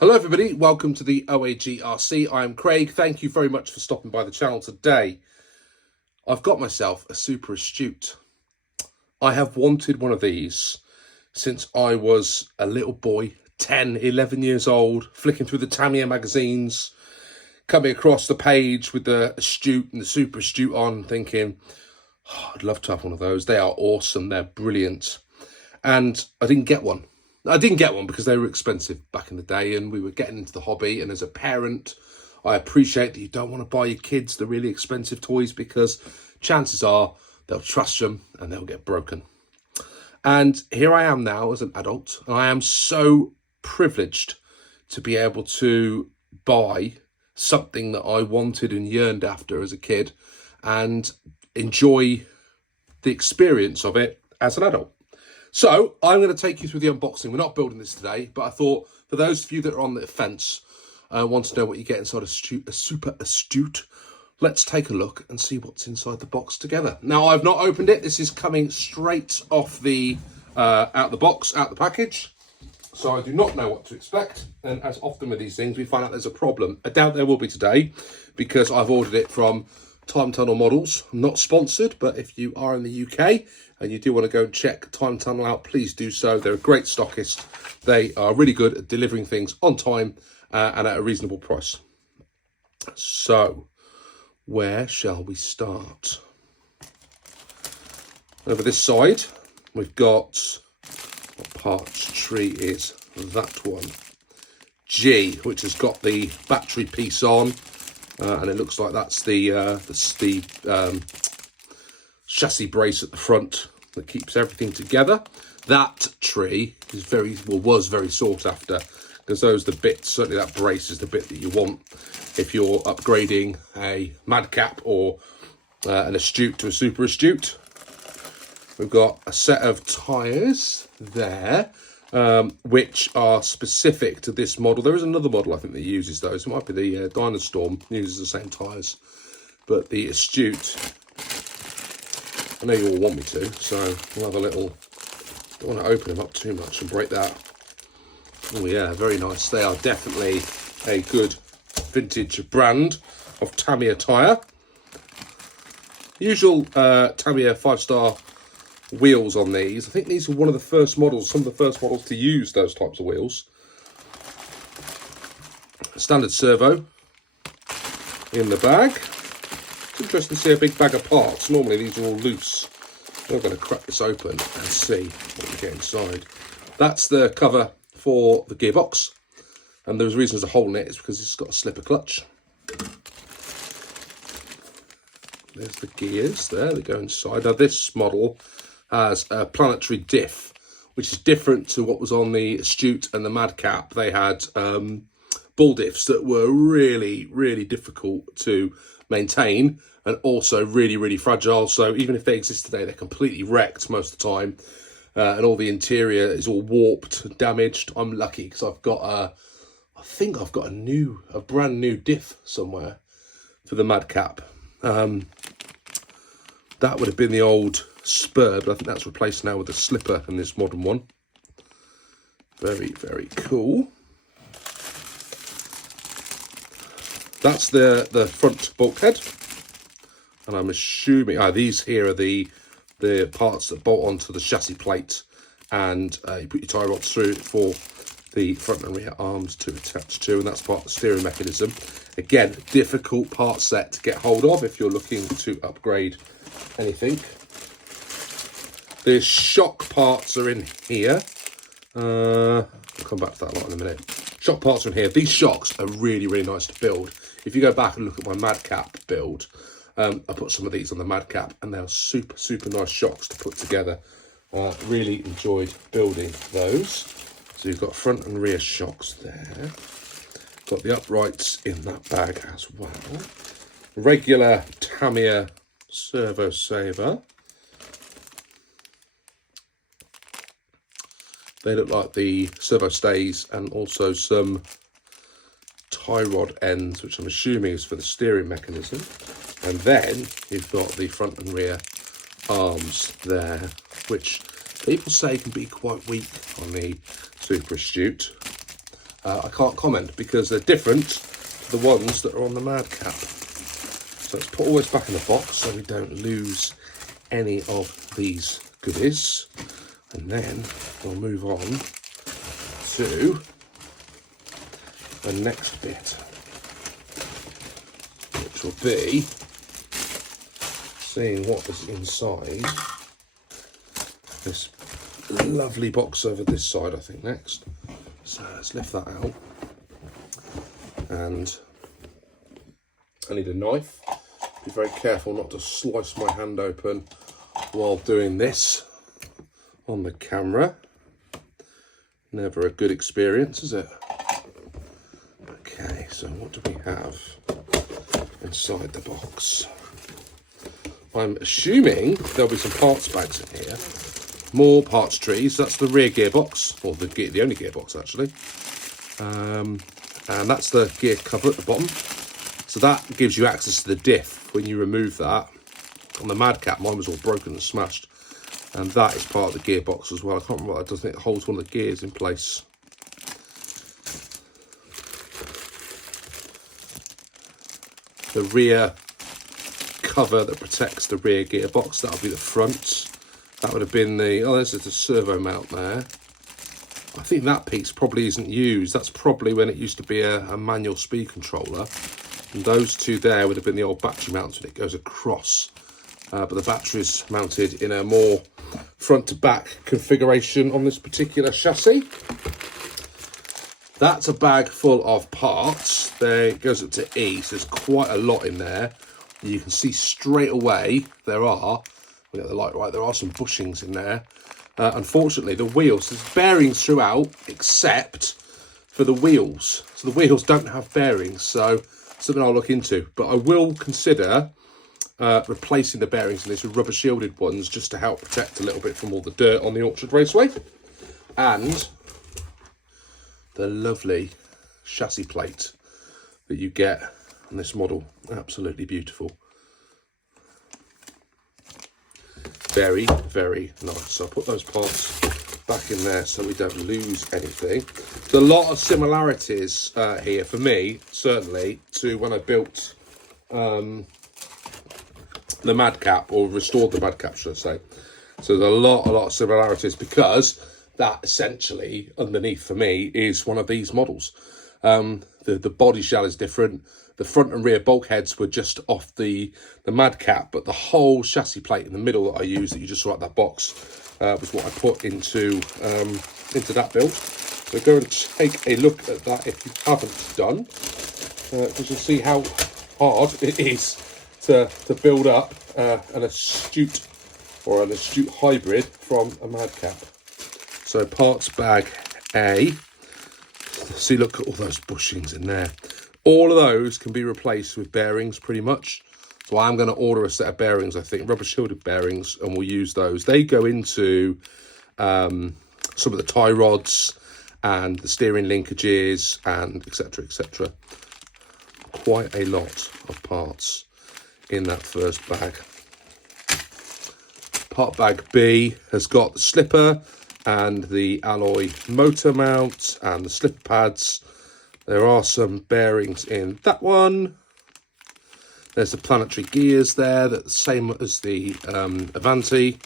Hello everybody, welcome to the OAGRC. I am Craig. Thank you very much for stopping by the channel today. I've got myself a Super Astute. I have wanted one of these since I was a little boy, 10, 11 years old, flicking through the Tamiya magazines, coming across the page with the Astute and the Super Astute on, thinking, I'd love to have one of those. They are awesome, they're brilliant. And I didn't get one. I didn't get one because they were expensive back in the day and we were getting into the hobby. And as a parent, I appreciate that you don't want to buy your kids the really expensive toys because chances are they'll trust them and they'll get broken. And here I am now as an adult, and I am so privileged to be able to buy something that I wanted and yearned after as a kid and enjoy the experience of it as an adult. So I'm going to take you through the unboxing. We're not building this today, but I thought for those of you that are on the fence, want to know what you get inside a Super Astute, let's take a look and see what's inside the box together. Now, I've not opened it. This is coming straight off the out the box, out the package. So I do not know what to expect. And as often with these things, we find out there's a problem. I doubt there will be today because I've ordered it from Time Tunnel Models. Not sponsored, but if you are in the UK and you do want to go and check Time Tunnel out, please do so. They're a great stockist. They are really good at delivering things on time and at a reasonable price. So, where shall we start? Over this side, we've got, what parts tree is that one? G, which has got the battery piece on. And it looks like that's the chassis brace at the front that keeps everything together. That tree is was very sought after because those are the bits, certainly that brace is the bit that you want if you're upgrading a Madcap or an Astute to a Super Astute. We've got a set of tyres there, which are specific to this model. There is another model I think that uses those. It might be the Dynastorm uses the same tyres, but the Astute, I know you all want me to, so we'll have a little, don't want to open them up too much and break that. Oh yeah, very nice. They are definitely a good vintage brand of Tamiya tyre. Usual Tamiya 5-star wheels on these. I think these were one of the first models, some of the first models to use those types of wheels. Standard servo in the bag. It's interesting to see a big bag of parts. Normally these are all loose. I'm going to crack this open and see what we get inside. That's the cover for the gearbox, and there's reasons to hold it is because it's got a slipper clutch. There's the gears there that go inside. Now this model has a planetary diff, which is different to what was on the Astute and the Madcap. They had ball diffs that were really, really difficult to maintain and also really, really fragile. So even if they exist today, they're completely wrecked most of the time. And all the interior is all warped, damaged. I'm lucky because I've got I think I've got a brand new diff somewhere for the Madcap. That would have been the old spur, but I think that's replaced now with a slipper in this modern one. Very, very cool. That's the front bulkhead, and I'm assuming these here are the parts that bolt onto the chassis plate, and you put your tie rods through for the front and rear arms to attach to, and that's part of the steering mechanism. Again, difficult part set to get hold of if you're looking to upgrade anything. The shock parts are in here. I'll come back to that lot in a minute. Shock parts are in here. These shocks are really, really nice to build. If you go back and look at my Madcap build, I put some of these on the Madcap, and they're super, super nice shocks to put together. Really enjoyed building those. So you've got front and rear shocks there. Got the uprights in that bag as well. Regular Tamiya servo saver. They look like the servo stays and also some tie rod ends, which I'm assuming is for the steering mechanism. And then you've got the front and rear arms there, which people say can be quite weak on the Super Astute. I can't comment because they're different to the ones that are on the Madcap. So let's put all this back in the box so we don't lose any of these goodies. And then we'll move on to the next bit, which will be seeing what is inside this lovely box over this side, I think, next. So let's lift that out. And I need a knife. Be very careful not to slice my hand open while doing this on the camera. Never a good experience, is it? Okay, so what do we have inside the box? I'm assuming there'll be some parts bags in here. More parts trees. That's the rear gearbox, or the only gearbox actually. And that's the gear cover at the bottom. So that gives you access to the diff when you remove that. On the Madcap, mine was all broken and smashed. And that is part of the gearbox as well. I can't remember what that does. It holds one of the gears in place. The rear cover that protects the rear gearbox, that'll be the front. That would have been the, oh, there's the servo mount there. I think that piece probably isn't used. That's probably when it used to be a manual speed controller. And those two there would have been the old battery mounts when it goes across. But the battery's mounted in a more front to back configuration on this particular chassis. That's a bag full of parts. There it goes up to E, so there's quite a lot in there. You can see straight away we got the light right, there are some bushings in there. Unfortunately, the wheels, there's bearings throughout except for the wheels. So the wheels don't have bearings, so something I'll look into. But I will consider replacing the bearings in this with rubber shielded ones just to help protect a little bit from all the dirt on the Orchard Raceway. And the lovely chassis plate that you get on this model, absolutely beautiful. Very, very nice. So I'll put those parts back in there so we don't lose anything. There's a lot of similarities here for me, certainly, to when I built the Madcap, or restored the Madcap, should I say. So there's a lot of similarities because that essentially, underneath for me, is one of these models. The body shell is different. The front and rear bulkheads were just off the Madcap, but the whole chassis plate in the middle that I used, that you just saw at that box, was what I put into that build. So go and take a look at that if you haven't done, because you'll see how hard it is to build up an Astute or an Astute hybrid from a Madcap. So parts bag A. See, look at all those bushings in there. All of those can be replaced with bearings pretty much. So I'm going to order a set of bearings, I think, rubber shielded bearings, and we'll use those. They go into some of the tie rods and the steering linkages and etc, etc. Quite a lot of parts in that first bag. Part bag B has got the slipper and the alloy motor mount and the slipper pads. There are some bearings in that one. There's the planetary gears there, that's the same as the Avanti.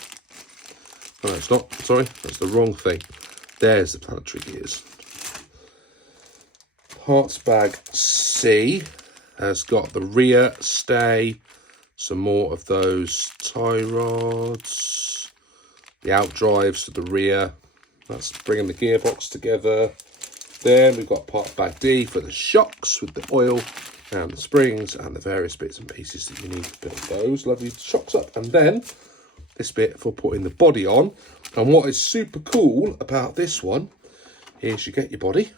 Oh, no, it's not, sorry, that's the wrong thing. There's the planetary gears. Parts bag C has got the rear stay, some more of those tie rods, the outdrives to the rear. That's bringing the gearbox together. Then we've got part bag D for the shocks with the oil and the springs and the various bits and pieces that you need to build those lovely shocks up. And then this bit for putting the body on. And what is super cool about this one is you get your body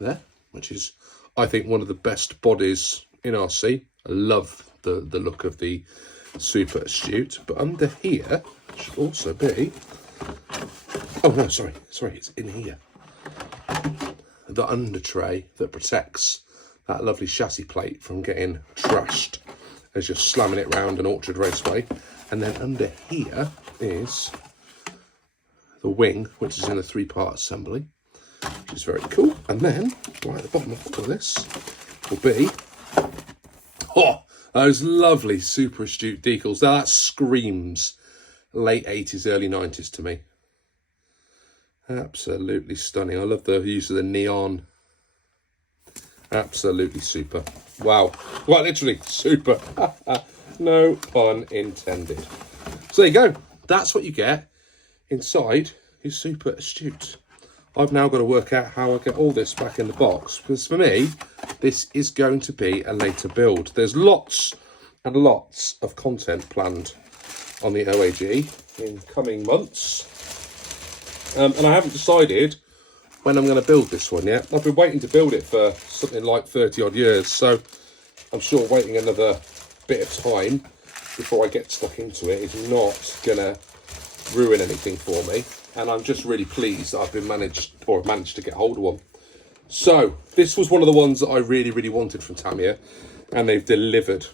there, which is, I think, one of the best bodies in RC. I love the look of the Super Astute. But under here should also be, oh no, sorry, it's in here. The under tray that protects that lovely chassis plate from getting trashed as you're slamming it round an Orchard Raceway. And then under here is the wing, which is in a 3-part assembly. which is very cool. And then, right at the bottom of all this will be, those lovely Super Astute decals. Now that screams late 80s, early 90s to me. Absolutely stunning. I love the use of the neon. Absolutely super. Wow. Well, literally super. No pun intended. So there you go. That's what you get inside your Super Astute. I've now got to work out how I get all this back in the box, because for me, this is going to be a later build. There's lots and lots of content planned on the OAG in coming months. And I haven't decided when I'm going to build this one yet. I've been waiting to build it for something like 30 odd years, so I'm sure waiting another bit of time before I get stuck into it is not going to ruin anything for me. And I'm just really pleased that I've managed to get hold of one. So this was one of the ones that I really, really wanted from Tamiya, and they've delivered.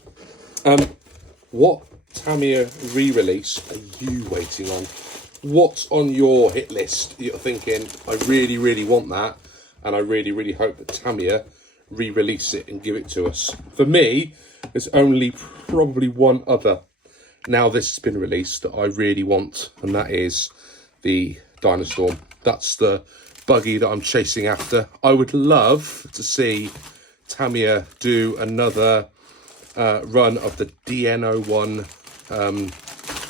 What Tamiya re-release are you waiting on? What's on your hit list? You're thinking, I really, really want that, and I really, really hope that Tamiya re-release it and give it to us. For me, there's only probably one other, now this has been released, that I really want, and that is the Dynastorm. That's the buggy that I'm chasing after. I would love to see Tamiya do another run of the DN01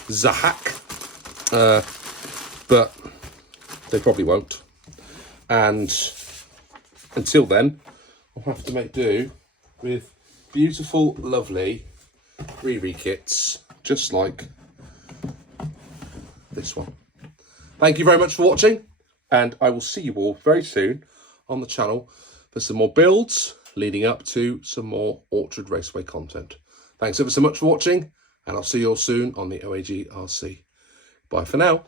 Zahak, but they probably won't. And until then, I'll have to make do with beautiful, lovely re-kits, just like this one. Thank you very much for watching, and I will see you all very soon on the channel for some more builds leading up to some more Orchard Raceway content. Thanks ever so much for watching, and I'll see you all soon on the OAG RC. Bye for now.